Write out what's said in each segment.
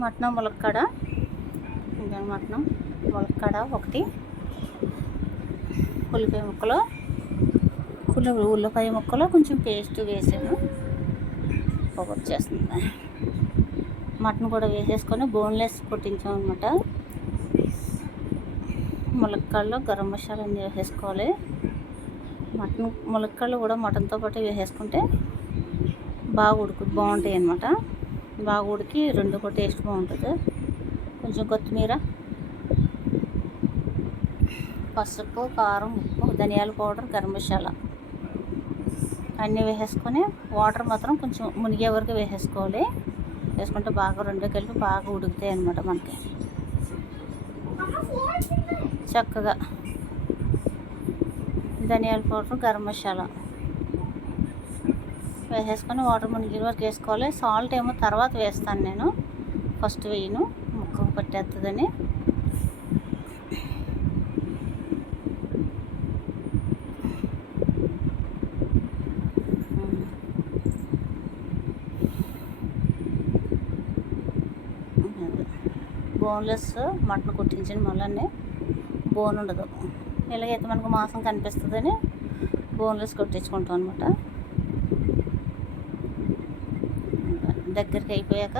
Mutton ములక్కాడ, ఇంకా mutton ములక్కాడ ఒకటి, ఉల్లిపాయ ముక్కలు కొంచెం పేస్ట్ వేసాను. పొగరు చేస్తుంది. మటన్ కూడా వేసేసుకొని బోన్లెస్ కొట్టించాం అనమాట. ములక్కాడలో గరం మసాలా అన్నీ వేసేసుకోవాలి. ములక్కాడలు కూడా మటన్తో పాటు వేసేసుకుంటే బాగుంటాయి అన్నమాట. బాగా ఉడికి రెండు కూడా టేస్ట్ బాగుంటుంది. కొంచెం కొత్తిమీర, పసుపు, కారం, ఉప్పు, ధనియాల పౌడర్, గరం మసాలా అన్నీ వేసేసుకొని వాటర్ మాత్రం కొంచెం మునిగే వరకు వేసేసుకోవాలి. వేసుకుంటే బాగా రెండు కలిపి బాగా ఉడుకుతాయి అన్నమాట. మనకి చక్కగా ధనియాల పౌడర్, గరం మసాలా వేసేసుకొని వాటర్ మునిగే వరకు వేసుకోవాలి. సాల్ట్ ఏమో తర్వాత వేస్తాను నేను, ఫస్ట్ వేయను, ముక్కకు పట్టేస్తుందని. బోన్లెస్ మటన్ కొట్టించిన మళ్ళీ బోన్ ఉండదు. ఇలాగైతే మనకు మాంసం కనిపిస్తుందని బోన్లెస్ కొట్టించుకుంటాం అనమాట. దగ్గరికి అయిపోయాక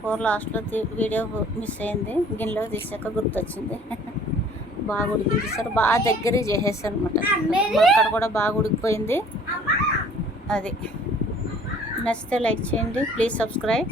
కూర లాస్ట్లో వీడియో మిస్ అయింది, గిన్నెలో తీసాక గుర్తొచ్చింది. బాగా ఉడికించేసారు, బాగా దగ్గర చేసేసారు అనమాట. అక్కడ కూడా బాగా ఉడికిపోయింది. అది నచ్చితే లైక్ చేయండి, ప్లీజ్ సబ్స్క్రైబ్.